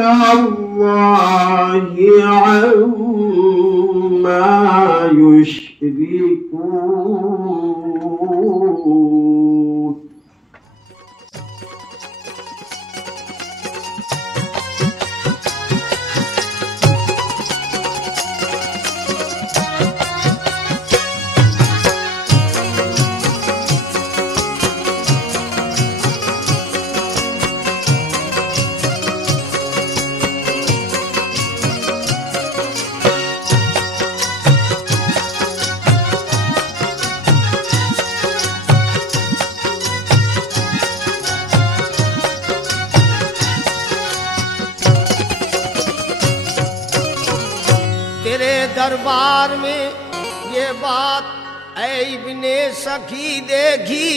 الله عما يشركون. دربار میں یہ بات اے ابن سخی دیکھی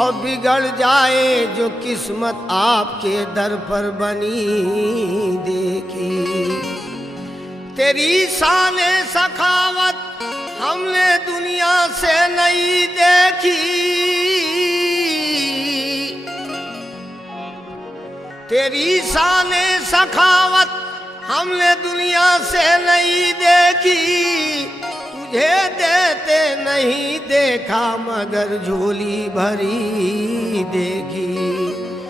اور بگڑ جائے جو قسمت آپ کے در پر بنی دیکھی. تیری شان سخاوت ہم نے دنیا سے نہیں دیکھی، تیری شان سخاوت ہم نے دنیا سے نہیں دیکھی. تجھے دیتے نہیں دیکھا مگر جھولی بھری دیکھی.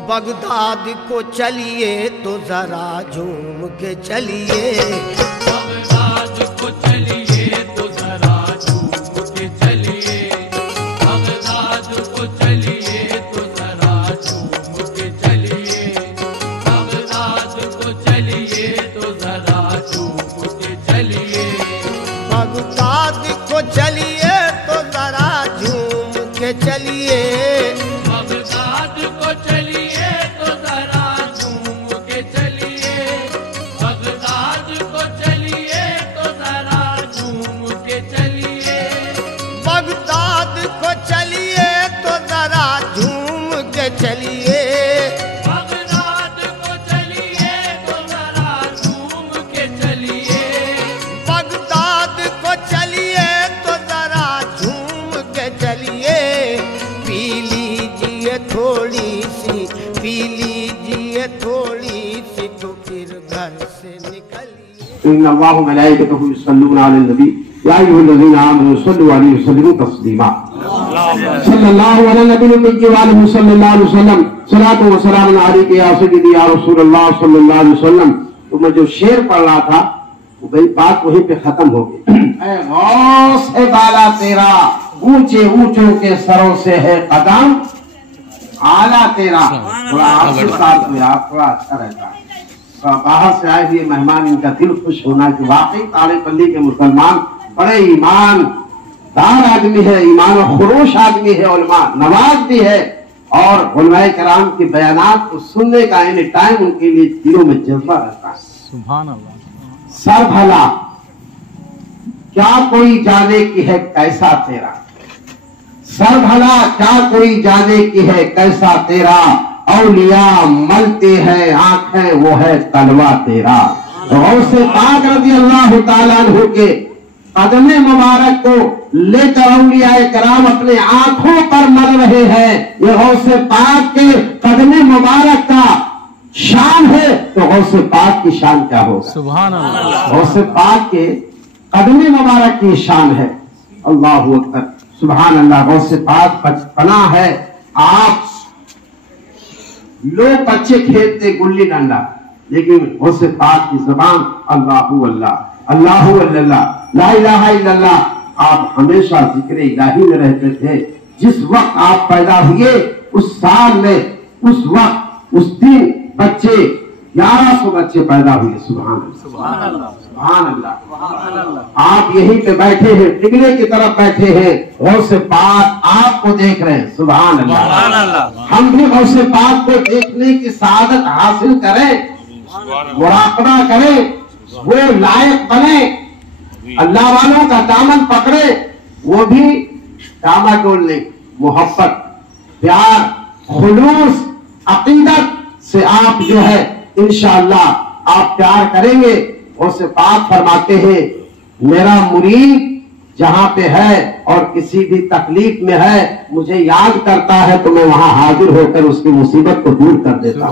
بغداد کو چلیے تو ذرا جھوم کے چلیے، بغداد کو چلیے تو ذرا جھوم کے چلیے، بغداد کو چلیے تو ذرا جھوم کے چلیے، بغداد کو چلیے تو ذرا جھوم کے چلیے، بغداد کو چلیے تو ذرا جھوم کے چلیے، بغداد کو چلیے تو ذرا جھوم کے چلیے، بغداد کو چلیے تو ذرا جھوم کے چلیے، بغداد کو چلیے تو ذرا جھوم کے چلیے، بغداد کو چلیے تو ذرا جھوم کے چلیے، بغداد کو چلیے تو ذرا جھوم کے چلیے. پی لیجیے تھوڑی سی، پی لیجیے تھوڑی سی تو پھر گھر سے نکلیے. ان اللہ وملائکتہ یصلون علی النبی یا ایھا الذین آمنوا صلوا علیہ وسلموا تسلیما. صلی اللہ علی النبی وآلہ صلی اللہ علیہ وسلم. صلاۃ و سلام علیک یا سیدی یا رسول اللہ صلی اللہ علیہ وسلم. تو میں جو شعر پڑھ رہا تھا وہ بات وہیں پہ ختم ہو گئی. اے غوث ہے بالا تیرا، اونچے اونچوں کے سروں سے ہے قدم، اعلیٰ تیرا. تھوڑا آپ سے ساتھ ہوئے آپ تھوڑا اچھا رہتا ہے. باہر سے آئے ہوئے مہمان ان کا دل خوش ہونا کہ واقعی تاڑے پلی کے مسلمان بڑے ایمان دار آدمی ہے، ایمان و خروش آدمی ہے، علماء نواز بھی ہے، اور علماء کرام کے بیانات کو سننے کا اینی ٹائم ان کے لیے دلوں میں جذبہ رہتا ہے. سبحان اللہ. سر بھلا کیا کوئی جانے کی ہے کیسا تیرا، سر بھلا کیا کوئی جانے کی ہے کیسا تیرا، اولیاء ملتے ہیں آنکھیں وہ ہے تلوا تیرا. غوث پاک رضی اللہ تعالیٰ عنہ کے قدم مبارک کو لے کر اولیاء کرام اپنے آنکھوں پر مل رہے ہیں. یہ غوث پاک کے قدم مبارک کا شان ہے تو غوث پاک کی شان کیا ہوگا. سبحان اللہ. غوث پاک کے قدم مبارک کی شان ہے. اللہ اکبر سبحان اللہ. غوث پاک بچپنا ہے. آپ لوگ بچے کھیلتے گلی ڈنڈا، لیکن غوث پاک کی زبان اللہ اللہ اللہ اللہ لا الہ الا اللہ. آپ ہمیشہ ذکر الہی میں رہتے تھے. جس وقت آپ پیدا ہوئے اس سال میں اس وقت اس دن بچے 1100 بچے پیدا ہوئے. سبحان اللہ سبحان اللہ. آپ یہیں پہ بیٹھے ہیں، ٹگلے کی طرف بیٹھے ہیں، غوث پاک آپ کو دیکھ رہے ہیں. سبحان اللہ. ہم بھی غوث پاک کو دیکھنے کی سعادت حاصل کریں، مراقبہ کریں، وہ لائق بنے، اللہ والوں کا دامن پکڑے، وہ بھی ڈاما ڈول لیں. محبت، پیار، خلوص، عقیدت سے آپ جو ہے انشاءاللہ آپ پیار کریں گے. غوث پاک فرماتے ہیں میرا مرید جہاں پہ ہے اور کسی بھی تکلیف میں ہے مجھے یاد کرتا ہے تو میں وہاں حاضر ہو کر اس کی مصیبت کو دور کر دیتا ہوں.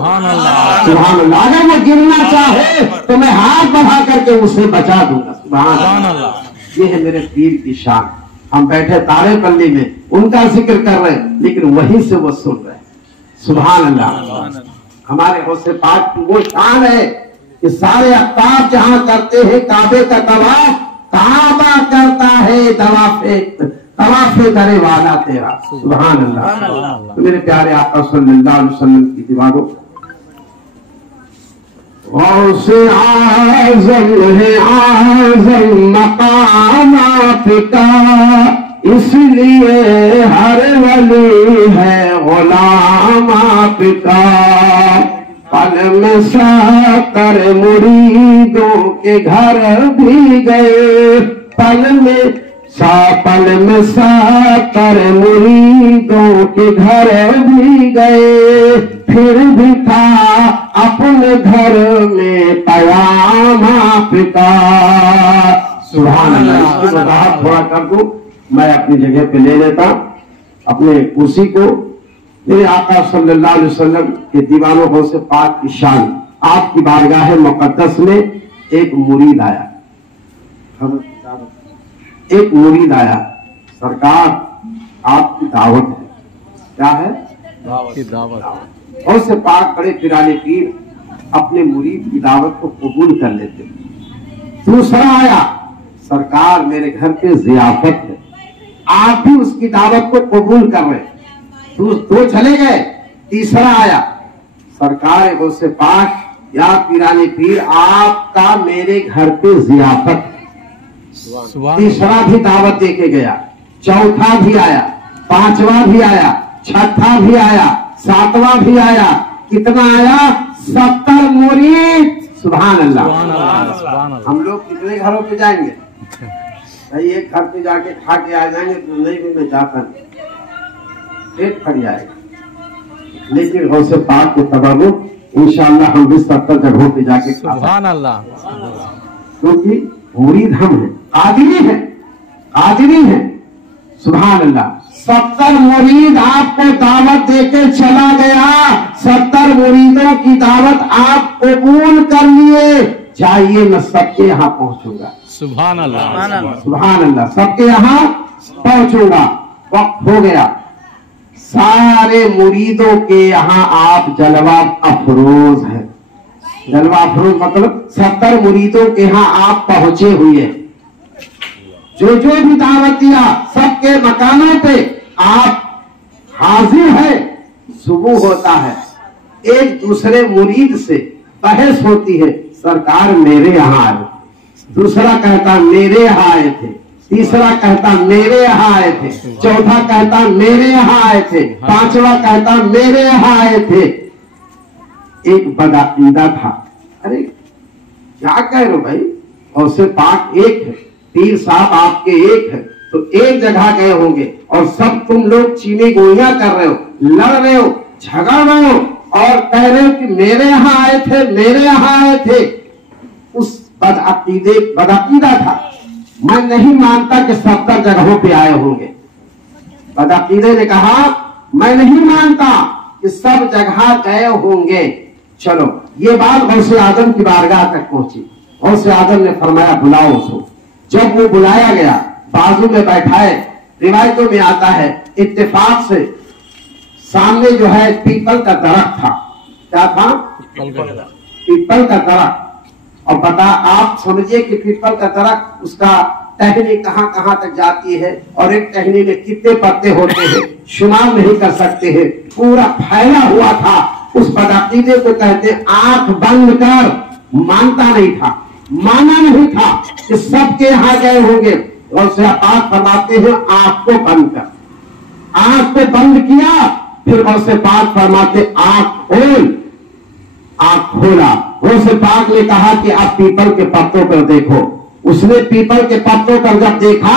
سبحان اللہ. اگر وہ گرنا چاہے تو میں ہاتھ بڑھا کر کے اسے بچا دوں گا. سبحان اللہ. یہ ہے میرے پیر کی شان. ہم بیٹھے تارے پلی میں ان کا ذکر کر رہے ہیں لیکن وہیں سے وہ سن رہے ہیں. سبحان اللہ. ہمارے غوث پاک کی وہ شان ہے کہ سارے اقطاب جہاں کرتے ہیں کعبے کا طواف کعبہ کرتا ہے طواف کرے والا تیرا. سبحان اللہ. میرے پیارے آقا صلی اللہ علیہ وسلم کی دیواروں غوث اعظم ہے اعظم مقامات کا اس لیے ہر ولی ہے غلام آپ کا. پل میں ساتر مریدوں کے گھر بھی گئے پل میں ساتر مریدوں کے گھر بھی گئے پھر بھی تھا اپنے گھر میں پیام آپ کا. سبحان اللہ. اس کی وضاحت تھوڑا کر دوں میں اپنی جگہ پہ لے لیتا اپنے کرسی کو. میرے آقا صلی اللہ علیہ وسلم کے دیوانوں غوث پاک کی شان. آپ کی بارگاہ مقدس میں ایک مرید آیا. سرکار آپ کی دعوت ہے. کیا ہے؟ دعوت. غوث پاک بڑے پیرالے پیر اپنے مرید کی دعوت کو قبول کر لیتے. دوسرا آیا سرکار میرے گھر پہ ضیافت ہے آپ بھی اس کی دعوت کو قبول کر رہے. دو چلے گئے. تیسرا آیا سرکار غوث پاک یا پیرانے پیر آپ کا میرے گھر پہ ضیافت. تیسرا بھی دعوت دے کے گیا. چوتھا بھی آیا. پانچواں بھی آیا. چھٹا بھی آیا. ساتواں بھی آیا. کتنا آیا؟ 70 مرید. سبحان اللہ. ہم لوگ کتنے گھروں پہ جائیں گے؟ ایک گھر پہ جا کے کھا کے آ جائیں گے تو نہیں بھی میں جاتا نہیں پیٹ پھٹ جائے گا. لیکن غوث پاک کے تبرک انشاءاللہ ہم بھی 70 جگہوں پہ جا کے کھا. سبحان اللہ. کیونکہ مرید ہم ہیں قادری ہیں. سبحان اللہ. 70 مرید آپ کو دعوت دے کے چلا گیا. 70 مریدوں کی دعوت آپ قبول کر لیے. چاہیے میں سب کے یہاں پہنچوں گا. سبحان اللہ. سبحان اللہ. سب کے یہاں پہنچوں گا. وقت ہو گیا. سارے مریدوں کے یہاں آپ جلوہ افروز ہیں. جلوہ افروز مطلب 70 مریدوں کے یہاں آپ پہنچے ہوئے. جو بھی دعوت دیا سب کے مکانوں پہ آپ حاضر ہیں. صبح ہوتا ہے ایک دوسرے مرید سے بحث ہوتی ہے. سرکار میرے یہاں آئے. دوسرا کہتا میرے یہاں آئے تھے. تیسرا کہتا میرے یہاں آئے تھے. چوتھا کہتا میرے یہاں آئے تھے. پانچواں کہتا میرے یہاں آئے تھے. ایک بدعقیدہ تھا. ارے کیا کہہ رہے ہو بھائی؟ غوث پاک ایک ہے پیر صاحب آپ کے ایک ہے تو ایک جگہ گئے ہوں گے اور سب تم لوگ چینی گوئیاں کر رہے ہو لڑ رہے ہو جھگڑ رہے ہو اور کہہ رہے ہو کہ میرے یہاں آئے تھے میرے یہاں آئے تھے. اس بدعقیدہ تھا. میں نہیں مانتا کہ 70 جگہوں پہ آئے ہوں گے. بدعقیدے نے کہا میں نہیں مانتا کہ سب جگہ گئے ہوں گے. چلو یہ بات غوث اعظم کی بارگاہ تک پہنچی. غوث اعظم نے فرمایا بلاؤ اس کو. جب وہ بلایا گیا بازو میں بیٹھائے. روایتوں میں آتا ہے اتفاق سے سامنے جو ہے پیپل کا درخت تھا. کیا تھا؟ پیپل کا درخت. اور پتا آپ سمجھئے کہ پیپل کا درخت اس کا ٹہنی کہاں کہاں تک جاتی ہے اور ایک ٹہنی میں کتنے پتے ہوتے ہیں شمار نہیں کر سکتے ہیں. پورا پھیلا ہوا تھا. اس بدعقیدے کو کہتے آنکھ بند کر. مانتا نہیں تھا مانا نہیں تھا کہ سب کے یہاں گئے ہوں گے. غوث پاک فرماتے ہیں آنکھ کو بند کر. آنکھ کو بند کیا. پھر غوث پاک فرماتے آنکھ کھول. آنکھ کھولا. غوث پاک نے کہا کہ آپ پیپل کے پتوں پر دیکھو. اس نے پیپل کے پتوں پر جب دیکھا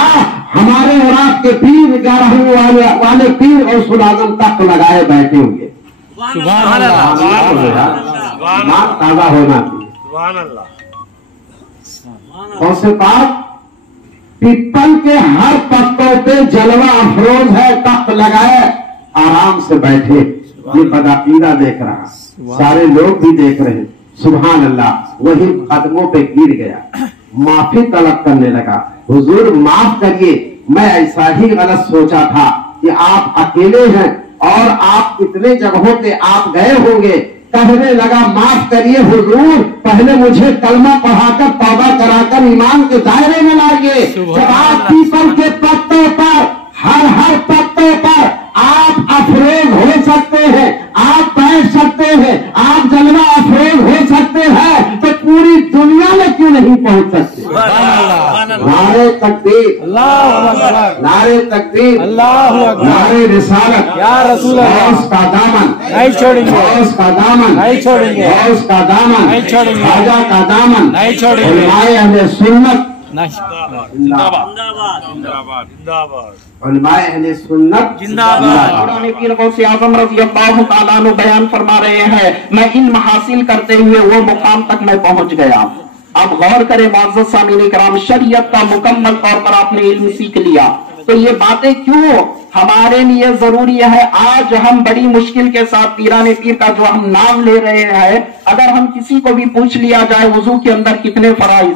ہمارے اور آپ کے پیر 11 والے پیر غوث اعظم تک لگائے بیٹھے ہوئے. سبحان اللہ. تازہ ہونا چاہیے. غوث پاک पीपल के हर पत्तों पे जलवा अफरोज है, तख्त लगाए, आराम से बैठे। ये बदापीरा देख रहा, सारे लोग भी देख रहे हैं। सुभान अल्लाह। वही कदमों पे गिर गया, माफी तलब करने लगा, हुजूर माफ करिए, मैं ऐसा ही गलत सोचा था कि आप अकेले हैं और आप कितने जगहों पे आप गए होंगे। कहने लगा माफ करिए हुजूर, पहले मुझे कलमा पढ़ाकर तौबा कराकर ईमान के दायरे में लाइए। जब आप पीपल के पत्तों पर, हर पत्तों पर आप अफरोज हो सकते हैं, आप बैठ सकते हैं, आप जलवा अफरोज हो सकते हैं, तो पूरी दुनिया में क्यों नहीं पहुंच सकते? नारे तकबीर, नारे तकबीर, नारे रिसालत, या रसूल अल्लाह, गौस का दामन नहीं छोड़ेंगे, गौस का दामन नहीं छोड़ेंगे, गौस का दामन नहीं छोड़ेंगे, राजा का दामन नहीं छोड़ेंगे, उलमाए अहले सुन्नत, उलमाए अहले सुन्नत जिंदाबाद। पीर गौसे आज़म रज़ी अल्लाह तआला अन्हु बयान फरमा रहे हैं, मैं इल्म हासिल करते हुए वो मुकाम तक मैं पहुंच गया। अब गौर करें मुअज़्ज़ज़ सामीन किराम, शरीयत का मुकम्मल तौर पर आपने इल्म सीख लिया, तो ये बातें क्यों हमारे लिए जरूरी है? आज हम बड़ी मुश्किल के साथ पीराने पीर का जो हम नाम ले रहे हैं, अगर हम किसी को भी पूछ लिया जाए वुजू के अंदर कितने फराइज,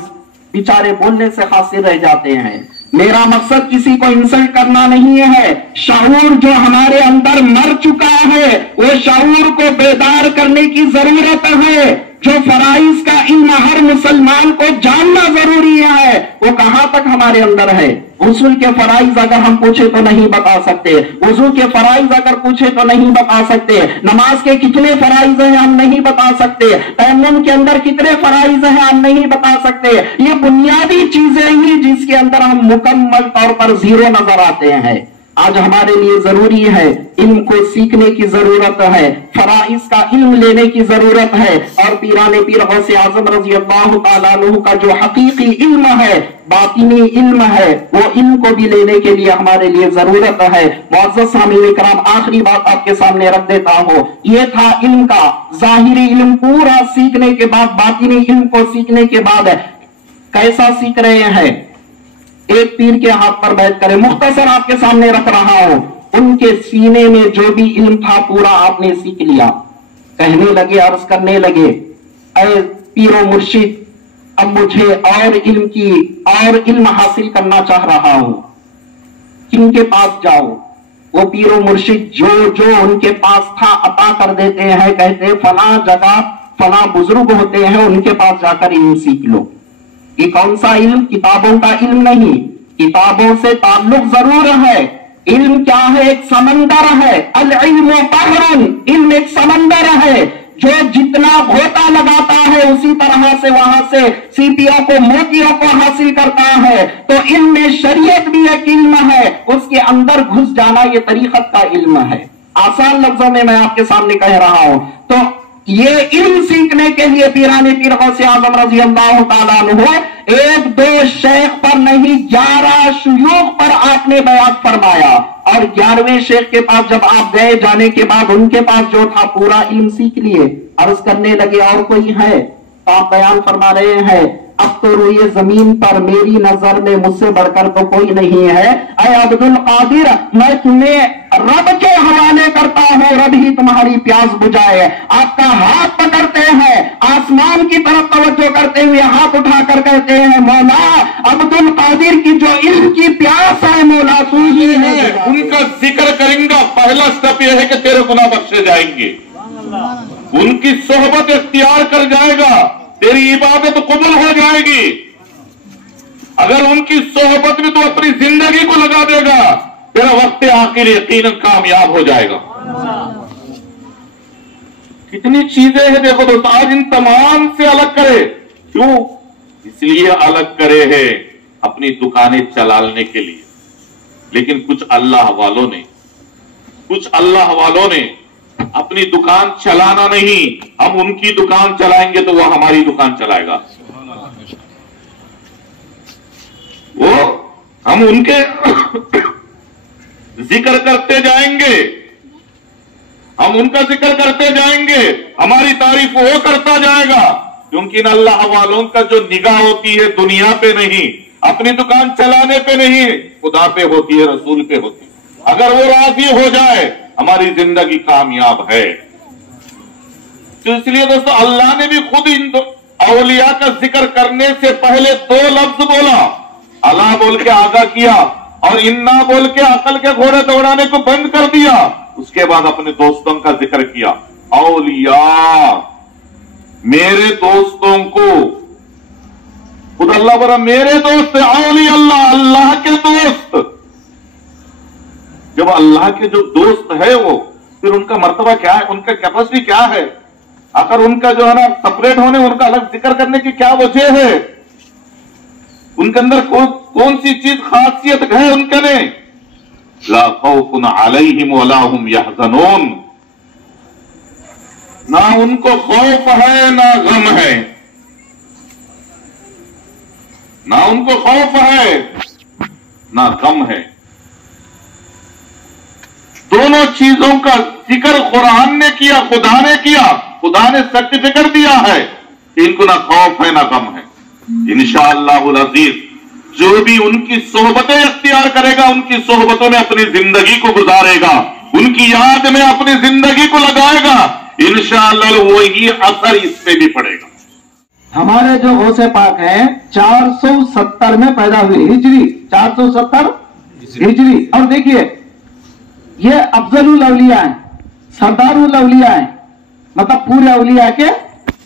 बेचारे बोलने से हासिल रह जाते हैं। मेरा मकसद किसी को इंसल्ट करना नहीं है। शऊर जो हमारे अंदर मर चुका है, वो शऊर को बेदार करने की जरूरत है। जो फराइज का इल्म हर मुसलमान को जानना जरूरी है, वो कहां तक हमारे अंदर है। उसूल के फराइज अगर हम पूछे तो नहीं बता सकते, वुजू के फराइज अगर पूछे तो नहीं बता सकते, नमाज के कितने फराइज हैं हम नहीं बता सकते, तयम्मुम के अंदर कितने फराइज हैं हम नहीं बता सकते। ये बुनियादी चीजें ही जिसके अंदर हम मुकम्मल तौर पर जीरो नजर आते हैं। आज हमारे लिए जरूरी है, इल्म को सीखने की जरूरत है, फराइज का इल्म लेने की जरूरत है। और पीराने पीर गौसे आज़म रज़ी अल्लाह तआला अन्हु का जो हकीकी इल्म है, बातिनी इल्म है, वो इल्म को भी लेने के लिए हमारे लिए जरूरत है। मुअज़्ज़ज़ सामीन किराम, आखिरी बात आपके सामने रख देता हूं। ये था इल्म का ज़ाहिरी इल्म, पूरा सीखने के बाद, बातिनी इल्म को सीखने के बाद कैसा सीख रहे हैं। एक पीर के हाथ पर बैठ कर मुख्तसर आपके सामने रख रहा हूं, उनके सीने में जो भी इल्म था पूरा आपने सीख लिया। कहने लगे, अर्ज करने लगे, ऐ पीरो मुर्शिद, अब मुझे और इल्म हासिल करना चाह रहा हूं, किनके पास जाओ? वो पीरो मुर्शिद जो उनके पास था अता कर देते हैं। कहते फला जगह फला बुजुर्ग होते हैं, उनके पास जाकर इल्म सीख लो। ये कौन सा इल्म? किताबों का इल्म नहीं, किताबों से ताल्लुक जरूर है। इल्म क्या है? एक समंदर है। अल इल्मु बहरुन, इल्म एक समंदर है जो जितना घोटा लगाता है उसी तरह से वहां से सीपियों को, मोतियों को हासिल करता है। तो इल्म में शरीयत भी एक इल्म है, उसके अंदर घुस जाना ये तरीकत का इल्म है। आसान लफ्जों में मैं आपके सामने कह रहा हूं। तो ये इल्म सीखने के लिए पीराने पीर गौसे आज़म रज़ी अल्लाह तआला अन्हु एक दो शेख पर नहीं 11 शुयूख पर आपने बयात फरमाया। और 11वें शेख के पास जब आप गए, जाने के बाद उनके पास जो था पूरा इल्म सीख लिए। अर्ज करने लगे, और कोई है? तो आप बयान फरमा रहे हैं, अब तो रोए जमीन पर मेरी नजर में मुझसे बढ़कर तो कोई नहीं है। ऐ अब्दुल कादिर, मैं तुम्हें रब के हवाले करता हूँ, रब ही तुम्हारी प्यास बुझाए। आपका हाथ पकड़ते हैं, आसमान की तरफ तवज्जो करते हुए हाथ उठाकर कहते हैं, मौला अब्दुल कादिर की जो इल्म की प्यास है मौला तू ही है। उनका जिक्र करेंगे, पहला स्टेप यह है कि तेरे गुनाह बख्शे जाएंगे। उनकी सोहबत इख्तियार कर जाएगा, तेरी इबादत तो कबूल हो जाएगी। अगर उनकी सोहबत में तो अपनी जिंदगी को लगा देगा, तेरा वक्त आखिर यकीनन कामयाब हो जाएगा। कितनी चीजें हैं देखो दोस्तों, आज इन तमाम से अलग करे। क्यों? इसलिए अलग करे है अपनी दुकानें चलाने के लिए। लेकिन कुछ अल्लाह वालों ने अपनी दुकान चलाना नहीं, हम उनकी दुकान चलाएंगे तो वह हमारी दुकान चलाएगा। वो हम उनके जिक्र करते जाएंगे, हम उनका जिक्र करते जाएंगे, हमारी तारीफ वो करता जाएगा। क्योंकि अल्लाह वालों का जो निगाह होती है दुनिया पे नहीं, अपनी दुकान चलाने पे नहीं, खुदा पे होती है, रसूल पे होती है। अगर वो राजी हो जाए हमारी जिंदगी कामयाब है। तो इसलिए दोस्तों अल्लाह ने भी खुद इन औलिया का जिक्र करने से पहले 2 लफ्ज बोला, अला बोल के आगा किया और इन्ना बोल के अकल के घोड़े दौड़ाने को बंद कर दिया। उसके बाद अपने दोस्तों का जिक्र किया, औलिया मेरे दोस्तों को, खुद अल्लाह बोला मेरे दोस्त औली अल्लाह, अल्लाह के दोस्त। जब अल्लाह के जो दोस्त है वो, फिर उनका मर्तबा क्या है, उनका कैपेसिटी क्या है, अगर उनका जो है ना सेपरेट होने, उनका अलग जिक्र करने की क्या वजह है, उनके अंदर कौन सी चीज खासियत है उनके ने। ला खौफुन अलैहिम वला हुम यहज़नून, ना उनको खौफ है ना गम है, ना उनको खौफ है ना गम है। दोनों चीजों का जिक्र कुरान ने किया, खुदा ने किया, खुदा ने सर्टिफिकेट दिया है, इनको ना खौफ है ना गम है। इंशाअल्लाहुल अज़ीज जो भी उनकी सोहबतें इख्तियार करेगा, उनकी सोहबतों में अपनी जिंदगी को गुजारेगा, उनकी याद में अपनी जिंदगी को लगाएगा, इंशाअल्लाह वही असर इस पे भी पड़ेगा। हमारे जो गौसे पाक हैं 470 में पैदा हुए, हिजरी 470 हिजरी। और देखिए ये अफजलुल अवलिया हैं, सरदारुल अवलिया हैं, मतलब पूरे अवलिया के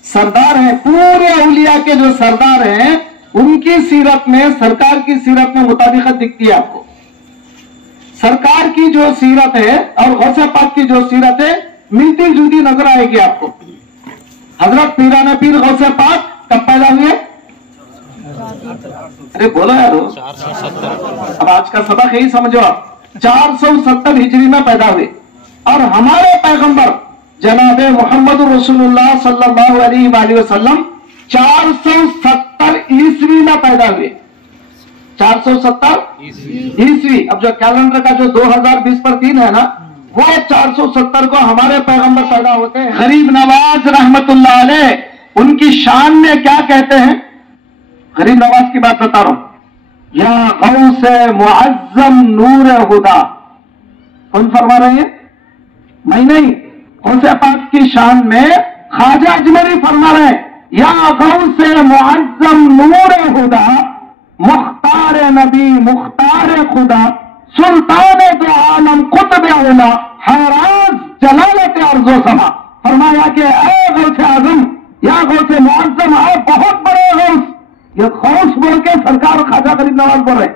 सरदार हैं। पूरे अवलिया के जो सरदार हैं उनकी सीरत में, सरकार की सीरत में मुताबिकत दिखती है आपको। सरकार की जो सीरत है और गौसे पाक की जो सीरत है मिलती जुलती नजर आएगी आपको। हजरत पीराना पीर गौसे पाक कब पैदा हुए? अरे बोलो यार, अब आज का सबक यही समझो आप, 470 हिजरी में पैदा हुए। और हमारे पैगंबर जनाबे मोहम्मद रसूलुल्लाह सल्लल्लाहु अलैहि वसल्लम 470 ईस्वी में पैदा हुए। 470 ईस्वी। अब जो कैलेंडर का जो 2020 पर 3 है ना, वो 470 को हमारे पैगंबर पैदा होते हैं। गरीब नवाज रहमतुल्लाह अलैह उनकी शान में क्या कहते हैं? गरीब नवाज की बात बता रहा हूं। या गौसे मुअज्जम नूर हुदा, कौन फरमा रहे हैं? मैं नहीं, गौसे पाक की शान में ख्वाजा अजमेरी फरमा रहे हैं, या गौसे मुअज्जम नूर हुदा, मुख्तार नबी मुख्तार खुदा, सुल्तान दो आलम कुतुब उला, हराज जलालत अर्ज़ो समा। फरमाया कि ऐ गौसे आजम, या गौसे मुअज्जम, ऐ बहुत बड़े गौस। ये गौस बोल के सरकार ख्वाजा गरीब नवाज बोल रहे।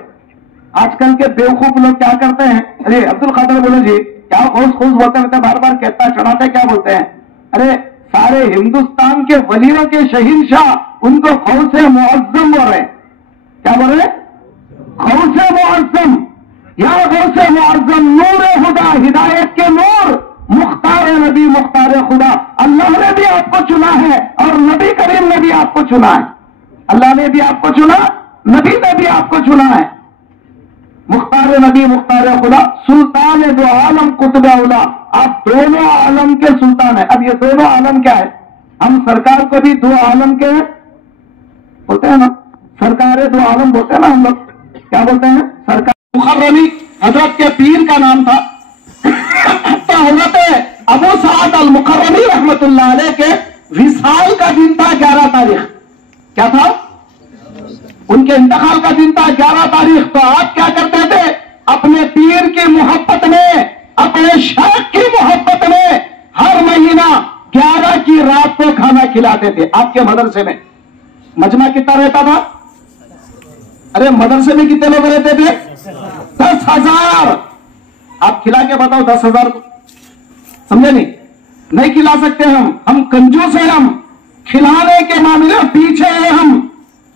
आजकल के बेवकूफ लोग क्या करते हैं, अरे अब्दुल कादिर बोले जी क्या गौस खूस बोलते रहते, बार बार कहता चढ़ाते, क्या बोलते हैं? अरे सारे हिंदुस्तान के वलियों के शहीनशाह उनको गौसे मुअज्जम बोल रहे। क्या बोल रहे? गौसे मुअज्जम, या गौसे मुअज्जम नूर खुदा, हिदायत के नूर, मुख्तार नबी मुख्तार खुदा। अल्लाह ने भी आपको चुना है और नबी करीम ने भी आपको चुना है। अल्लाह ने भी आपको चुना, नबी ने भी आपको चुना है। मुख्तार नबी मुख्तार खुदा, सुल्तान दो आलम कुतुब उला, आप दोनों आलम के सुल्तान है। अब ये दोनों आलम क्या है? हम सरकार को भी दो आलम के बोलते हैं ना, सरकार दो आलम बोलते हैं ना हम लोग, क्या बोलते हैं? सरकार। मुखर्रमी हजरत के पीर का नाम था। तो हजरत अबू सआद अल मुखर्रमी रहमतुल्लाह अलैह के विसाल का दिन था 11 तारीख। क्या था? उनके इंतकाल का दिन था 11 तारीख। तो आप क्या करते थे? अपने पीर की मोहब्बत में, अपने शेख की मोहब्बत में हर महीना 11 की रात को खाना खिलाते थे। आपके मदरसे में मजमा कितना रहता था? अरे मदरसे में कितने लोग रहते थे? 10,000। आप खिला के बताओ 10,000 को, समझे नहीं? नहीं खिला सकते हम कंजूस हैं, हम खिलाने के मामले में पीछे हैं।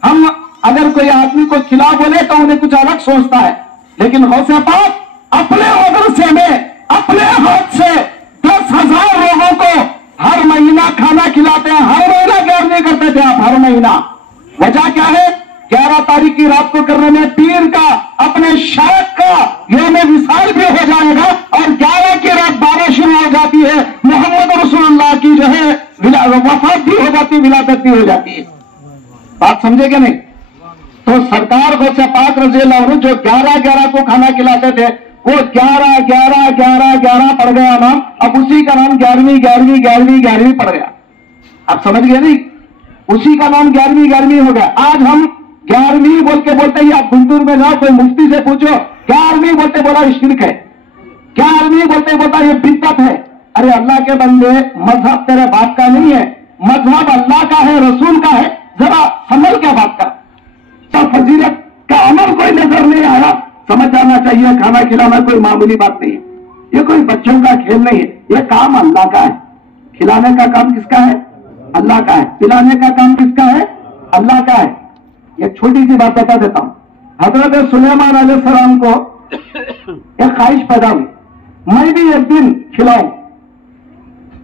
हम अगर कोई आदमी को खिला बोले तो उन्हें कुछ अलग सोचता है, लेकिन गौसे पाक अपने मदरसे में अपने हाथ से 10,000 लोगों को हर महीना खाना खिलाते हैं। हर महीना गैर नहीं करते थे आप, हर महीना। वजह क्या है? 11 तारीख की रात को करने में पीर का, अपने शेख का यौम विसाल भी हो जाएगा और 11 की रात 12 शुरू हो जाती है। मोहम्मद रसूलुल्लाह की जो है वफात भी हो जाती है, विलादत भी हो जाती है। बात समझे क्या नहीं? تو सरकार غوث पाक रज़ी अल्लाह अन्हु जो 11-11 को खाना खिलाते थे, वो 11-11-11-11 पड़ गया नाम, अब उसी का नाम 11वीं पड़ गया। आप समझ गए नहीं, उसी का नाम 11वीं हो गया। आज हम 11वीं बोल के बोलते ही, आप गुंटूर में जाओ कोई मुफ्ती से पूछो 11वीं बोलते बोला शिर्क है, 11वीं बोलते बोलता ये बिदअत है। अरे अल्लाह के बंदे, मजहब तेरे बाप का नहीं है, मजहब अल्लाह का है, रसूल का है, जरा समझ क्या बात का। तो फजीलत का अमल कोई नजर नहीं आया, समझ जाना चाहिए खाना खिलाना कोई मामूली बात नहीं है, ये कोई बच्चों का खेल नहीं है, ये काम अल्लाह का है। खिलाने का काम किसका है? अल्लाह का है। पिलाने का काम किसका है? अल्लाह का है। एक छोटी सी बात बता देता हूं। हजरत सुलेमान अलैहिस्सलाम को एक ख्वाहिश पैदा हुई, मैं भी एक दिन खिलाऊं,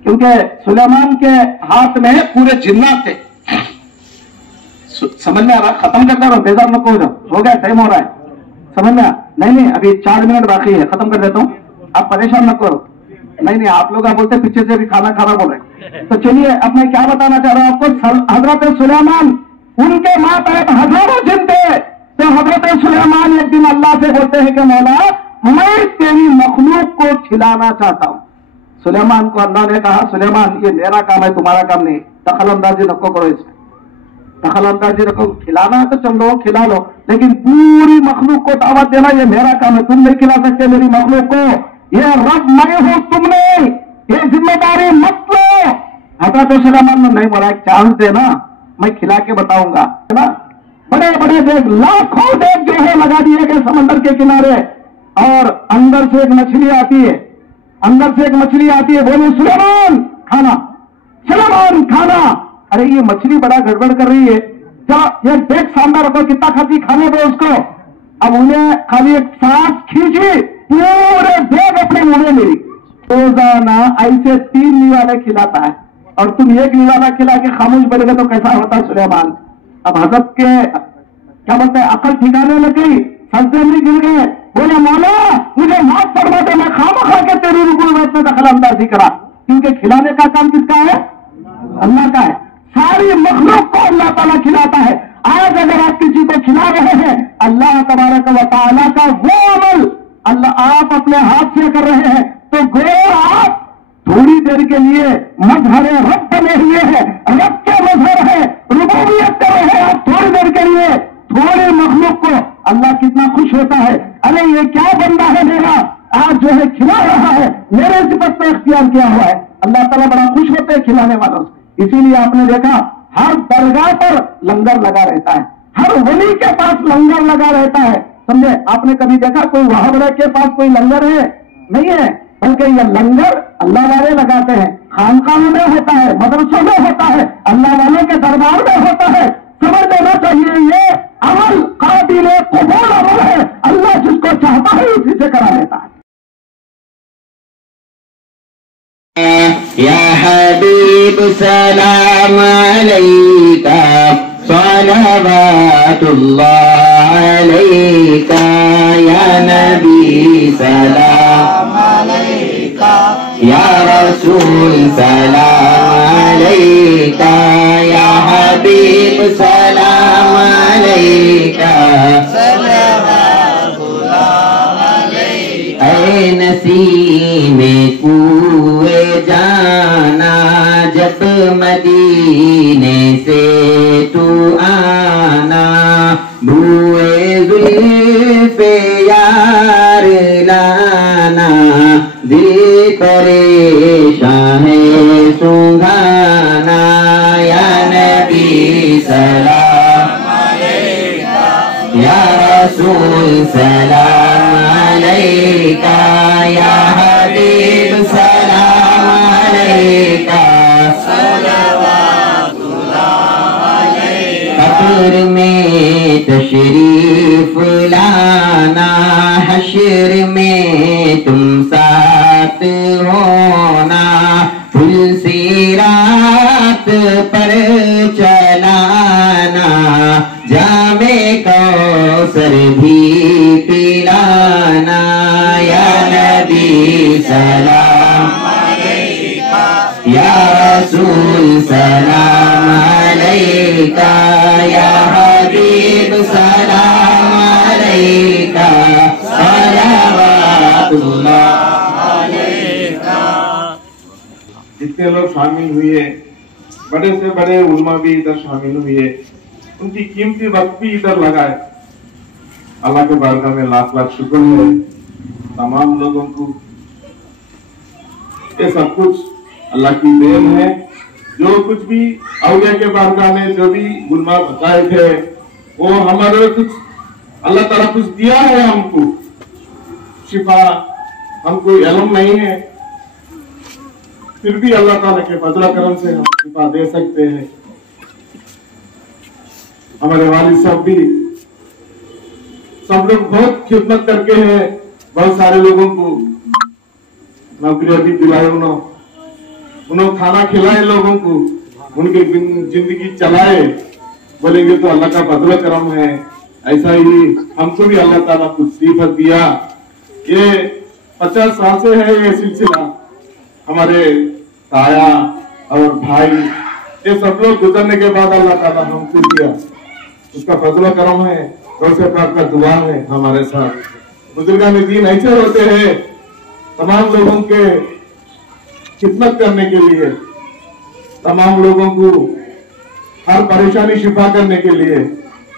क्योंकि सुलेमान के हाथ में पूरे जिन्नात थे। समझ में आ रहा? खत्म करता रहो, बेजार मत हो जाओ, हो गया, टाइम हो रहा है। समझ में? नहीं, अभी 4 मिनट बाकी है, खत्म कर देता हूं, आप परेशान मत करो। नहीं, आप लोग बोलते पीछे से भी खाना खाना बोल रहे। तो चलिए, अब मैं क्या बताना चाह रहा हूं आपको। हजरत सुलेमान, उनके मातहत हजारों जिन थे, तो हजरत सुलेमान एक दिन अल्लाह से बोलते हैं कि मौला, मैं तेरी मखलूक को खिलाना चाहता हूं। सुलेमान को अल्लाह ने कहा, सुलेमान ये मेरा काम है, तुम्हारा काम नहीं, दखल अंदाजी नको करो इसमें, दखल अंदाजी रखो। खिलाना है तो चल लो खिला लो, लेकिन पूरी मखलूक को दावत देना ये मेरा काम है, तुम नहीं खिला सकते मेरी मखलूक को, ये रब मैं हूं, तुम नहीं, ये जिम्मेदारी मत लो। हजरत सुलेमान ने नहीं बोला, एक चांस देना, मैं खिला के बताऊंगा, है ना। बड़े बड़े देख, लाखों देख जो है लगा दिए गए समंदर के किनारे, और अंदर से एक मछली आती है, बोले सुलेमान खाना, सुलेमान खाना। अरे ये मछली बड़ा गड़बड़ कर रही है, चलो ये देख सामने रखो, कितना खाती, खाने दो उसको। अब उन्हें खाली एक सांस खींची, पूरे देख अपने मुंह में मेरी। रोजाना ऐसे 3 निवाले खिलाता है, और तुम एक निवाला खिला के खामोश बैठे तो कैसा होता सुलेमान। अब हजरत के क्या बोलते हैं, अकल ठिकाने लग गई, सजदे में गिर गए, बोले मौला मुझे माफ फरमा दे, मैं खामा के तेरी रुकू में दखल अंदाजी करा, क्योंकि खिलाने का काम किसका है? अल्लाह का है। सारी मखलूक को अल्लाह ताला खिलाता है। आज अगर आप किसी को खिला रहे हैं, अल्लाह तबारक व तआला का वो अमल अल्लाह आप अपने हाथ से कर रहे हैं, तो गो आप थोड़ी देर के लिए मजहर रब बने हुए हैं, रब के मजहर है, रुबूबियत कर रहे हैं आप थोड़ी देर के लिए, थोड़े मखलूक को अल्लाह कितना खुश होता है। अरे ये क्या बंदा है मेरा, आज जो है खिला रहा है, मेरे सिफत पे इख्तियार किया हुआ है। अल्लाह ताला बड़ा खुश होते हैं खिलाने वालों से। इसीलिए आपने देखा हर दरगाह पर लंगर लगा रहता है, हर वली के पास लंगर लगा रहता है। समझे? आपने कभी देखा कोई वहाबरा के पास कोई लंगर है? नहीं है, बल्कि यह लंगर अल्लाह वाले लगाते हैं, खानकाहों में होता है, मदरसों में होता है, अल्लाह वालों के दरबार में होता है। समझ देना चाहिए ये अमल काबिल कबूल अमल है, अल्लाह जिसको चाहता है उसी से करा लेता है। या हबीब सलाम अलैका सलावतुल्लाह अलैका, या नबी सलाम अलैका, या रसूल सलाम अलैका, या हबीब सलाम अलैका, सलावतुल्लाह अलैका। ऐ नसीमे कुए जाना, जब मदीने से तू आना, भूए जुल्फे यार लाना, दिल परेशान है सुंघाना, या नबी सलाम अलैका, या रसूल सलाम अलैका, या हबीब सलाम अलैका, कब्र में तशरीफ लाना, हश्र में तुम साथ होना, पुल सिरात पर चलाना, जामे कौसर भी पिलाना, या नबी सलाम अलैका, या रसूल सलाम अलैका, या हबीब सलाम इतने लोग शामिल हुए, बड़े से बड़े उलमा भी इधर शामिल हुए, उनकी कीमती वक्त भी इधर लगाए। अल्लाह के बारगाह में लाख लाख शुक्र है तमाम लोगों को। ये सब कुछ अल्लाह की देन है। जो कुछ भी औलिया के बारगाह में जो भी गुलमा बताए थे वो हमारे कुछ अल्लाह ताला कुछ दिया है हमको। शिफा हमको इल्म नहीं है, फिर भी अल्लाह ताला के फजल करम से हम शिफा दे सकते हैं। हमारे वालिद साहब भी सब लोग बहुत खिदमत करके हैं, बहुत सारे लोगों को नौकरियां भी दिलाए, उन्होंने खाना खिलाए लोगों को, उनकी जिंदगी चलाए। बोलेंगे तो अल्लाह का फजल करम है। ऐसा ही हमको भी अल्लाह ताला कुछ सिफत दिया। ये 50 साल से है ये सिलसिला। हमारे ताया और भाई ये सब लोग गुजरने के बाद अल्लाह ताला हमको दिया, उसका फजल करम है। गौसे पाक का दुआ है हमारे साथ। बुजुर्गान दीन ऐसे होते हैं तमाम लोगों के खिदमत करने के लिए, तमाम लोगों को हर परेशानी शिफा करने के लिए।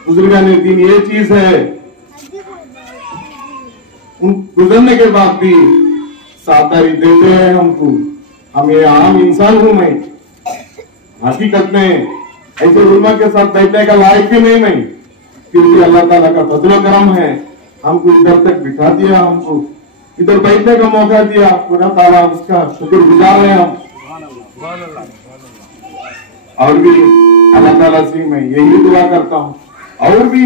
बुजुर्गान दीन ये चीज है, उन गुजरने के बाद भी सादारी देते हैं हमको। हम ये आम इंसान हूं मैं, हकीकत में ऐसे उलमा के साथ बैठने का लायक भी नहीं मैं, फिर भी अल्लाह ताला का फजल करम है, हमको इधर तक बिठा दिया, हमको इधर बैठने का मौका दिया। खुदा ताला उसका शुक्रगुजार है हम। और भी अल्लाह ताला से मैं यही दुआ करता हूँ, और भी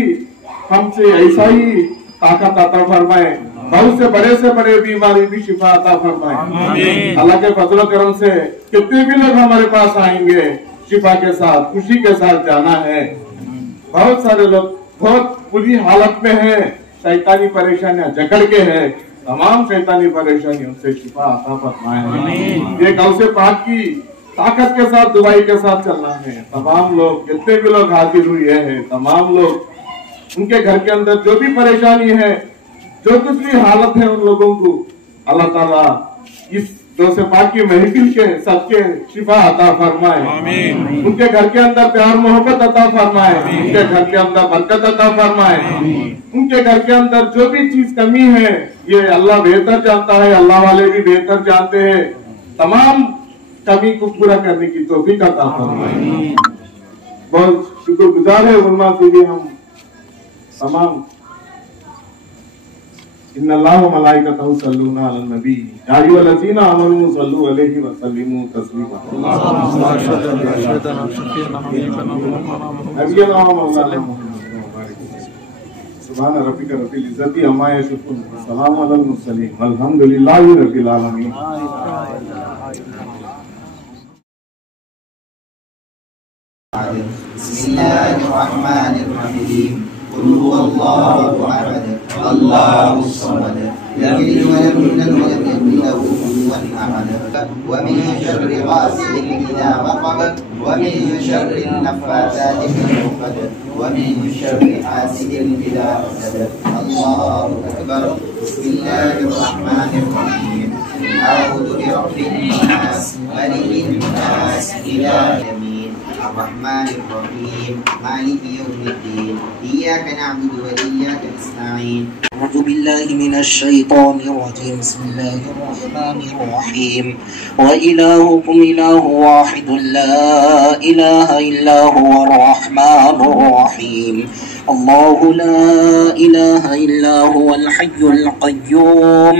हमसे ऐसा ही ताकत अता फरमाए, बहुत से बड़े बीमारी भी शिफा अता फरमाए। अल्लाह के फजल करम से कितने भी लोग हमारे पास आएंगे शिफा के साथ, खुशी के साथ जाना है। बहुत सारे लोग बहुत बुरी हालत में है, शैतानी परेशानियां जकड़ के है, तमाम शैतानी परेशानियों से शिफा अता फरमाए। ये गौसे पाक की ताकत के साथ दुआई के साथ चलना है। तमाम लोग जितने भी लोग हाजिर हुए हैं, तमाम लोग उनके घर के अंदर जो भी परेशानी है, जो कुछ भी हालत है, उन लोगों को अल्लाह ताला इस गौसे पाक की महफिल के सबके शिफा अता फरमाए। उनके घर के अंदर प्यार मोहब्बत अता फरमाए, उनके घर के अंदर बरकत अता फरमाए। उनके घर के अंदर जो भी चीज कमी है ये अल्लाह बेहतर जानता है, अल्लाह वाले भी बेहतर जानते हैं। तमाम कमी को पूरा करने की तौफीक अता फरमाए। बहुत शुक्रगुजार है उलमा से भी हम तमाम। इन्नल्लाह व मलाइकतहु यसल्लूना अलन नबी या अय्युहल्लज़ीना आमनू सल्लु अलैहि व सल्लिमू तस्लीमा। सुभान रब्बिका रब्बिल इज्जति अम्मा यसिफून व सलामुन अलल मुरसलीन वल्हम्दुलिल्लाहि रब्बिल आलमीन। बिस्मिल्लाहिर्रहमानिर्रहीम। कुल हुवल्लाहु अहद अल्लाहुस समद लम यलिद वलम यूलद वलम यकुल लहू कुफुवन अहद। व मिन शर्रि गासिकिन इज़ा वक़ब व मिन शर्रि नफ़्फ़ाथाति फ़िल उक़द व मिन शर्रि हासिदिन इज़ा हसद। अल्लाहु अकबर। बिस्मिल्लाहिर्रहमानिर्रहीम। अऊज़ु बिरब्बिन नास मलिकिन नास इलाहिन الرحمن الرحيم مالك يوم الدين إياك نعبد وإياك نستعين أعوذ بالله من الشيطان الرجيم بسم الله الرحمن الرحيم وإلهكم إله واحد لا إله إلا هو الرحمن الرحيم الله لا إله إلا هو الحي القيوم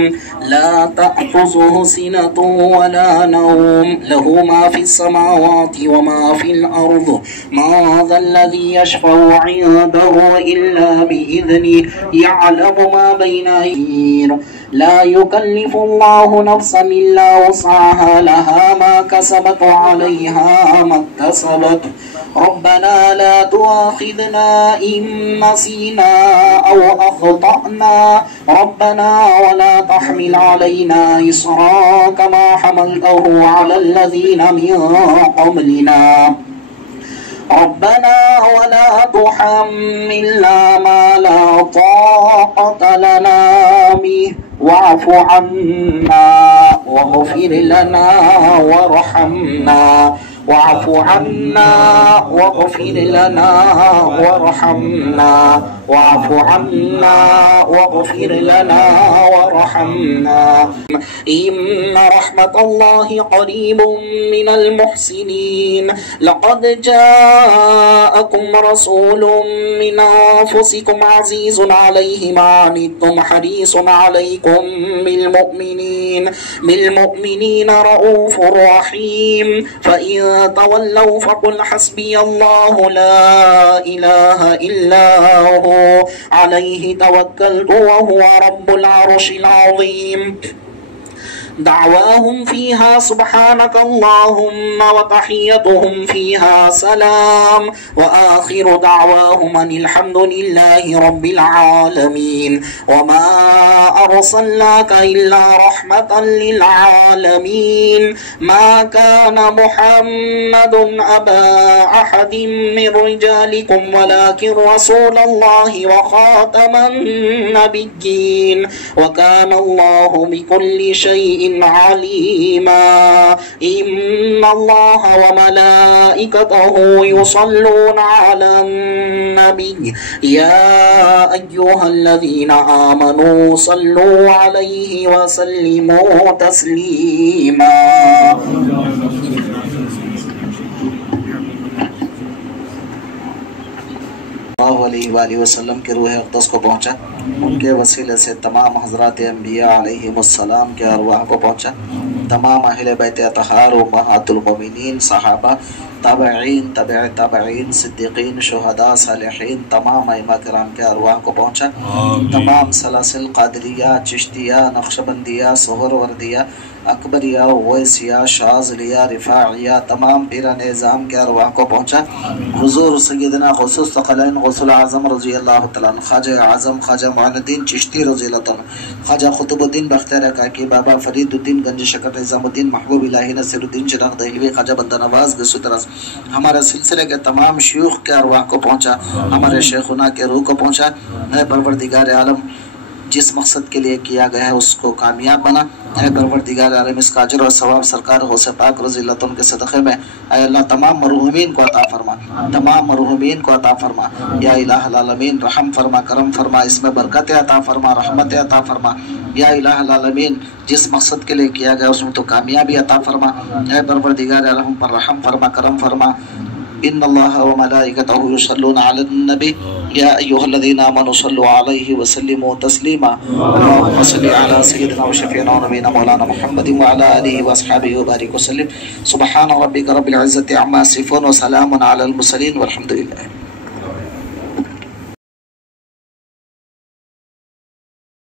لا تأخذه سنة ولا نوم له ما في السماوات وما في الأرض ما ذا الذي يشفع عنده إلا بإذنه يعلم ما بين أيديهم لا يكلف الله نفسا إلا وسعها لها ما كسبت وعليها ما اكتسبت ربنا لا تؤاخذنا إن نسينا أو أخطأنا ربنا ولا تحمل علينا إصرا كما حملته على الذين من قبلنا ربنا ولا تحملنا ما لا طاقة لنا به واعف عنا واغفر لنا وارحمنا واعف عنا واغفر لنا وارحمنا واعف عنا واغفر لنا وارحمنا إن رحمة الله قريب من المحسنين لقد جاءكم رسول من أنفسكم عزيز عليه ما عنتم حريص عليكم بالمؤمنين رؤوف رحيم فإن تولوا فقل حسبي الله لا إله إلا هو عليه توكلت وهو رب العرش العظيم دعواهم فيها سبحانك اللهم وتحيتهم فيها سلام وآخر دعواهم أن الحمد لله رب العالمين وما أرسلناك إلا رحمة للعالمين ما كان محمد أبا أحد من رجالكم ولكن رسول الله وخاتم النبيين وكان الله بكل شيء عليما إن الله وملائكته يصلون على النبي يا أيها الذين آمنوا صلوا عليه وسلموا تسليما علیہ وآلہ وسلم کے روح اقدس کو پہنچا ان کے وسیلے سے تمام حضرات انبیاء علیہم السلام کے ارواح کو پہنچا تمام اہل بیت اطہار امہات المومنین صحابہ تابعین تبع تابعین صدیقین شہداء صالحین تمام ائمہ کرام کے ارواح کو پہنچا تمام سلاسل قادریہ چشتیہ نقشبندیہ سہروردیہ اکبریہ ویسیہ شاذلیہ رفاعیہ تمام پیران نظام کے ارواح کو پہنچا حضور سیدنا غوث الثقلین غوث العظم رضی اللہ تعالیٰ عنہ خواجہ اعظم خواجہ معین الدین چشتی رضی اللہ تعالیٰ عنہ خواجہ قطب الدین بختیار کاکی بابا فرید الدین گنج شکر نظام الدین محبوب الہی نصیر الدین چراغ دہلوی خواجہ بندہ نواز گسو طرز ہمارے سلسلے کے تمام شیوخ کے ارواح کو پہنچا ہمارے شیخنا کے روح کو پہنچا اے پروردگار عالم جس مقصد کے لیے کیا گیا ہے اس کو کامیاب بنا اے پروردگار عالم اس کا اجر و ثواب سرکار غوث پاک رضی اللہ عنہ کے صدقے میں اے اللہ تمام مرحومین کو عطا فرما تمام مرحومین کو عطا فرما یا الہ العالمین رحم فرما کرم فرما اس میں برکت عطا فرما رحمت عطا فرما یا الہ العالمین جس مقصد کے لیے کیا گیا اس میں تو کامیابی عطا فرما اے پروردگار عالم پر رحم فرما کرم فرما ان اللہ وملائکتہ یصلون علی النبی یا ایھا الذین آمنوا صلوا علیہ وسلموا تسلیما اللهم صل علی سیدنا وشفیعنا ونبینا مولانا محمد وعلی آلہ واصحابہ وبارک وسلم سبحان ربک رب العزة عما یصفون وسلام علی المرسلین والحمد للہ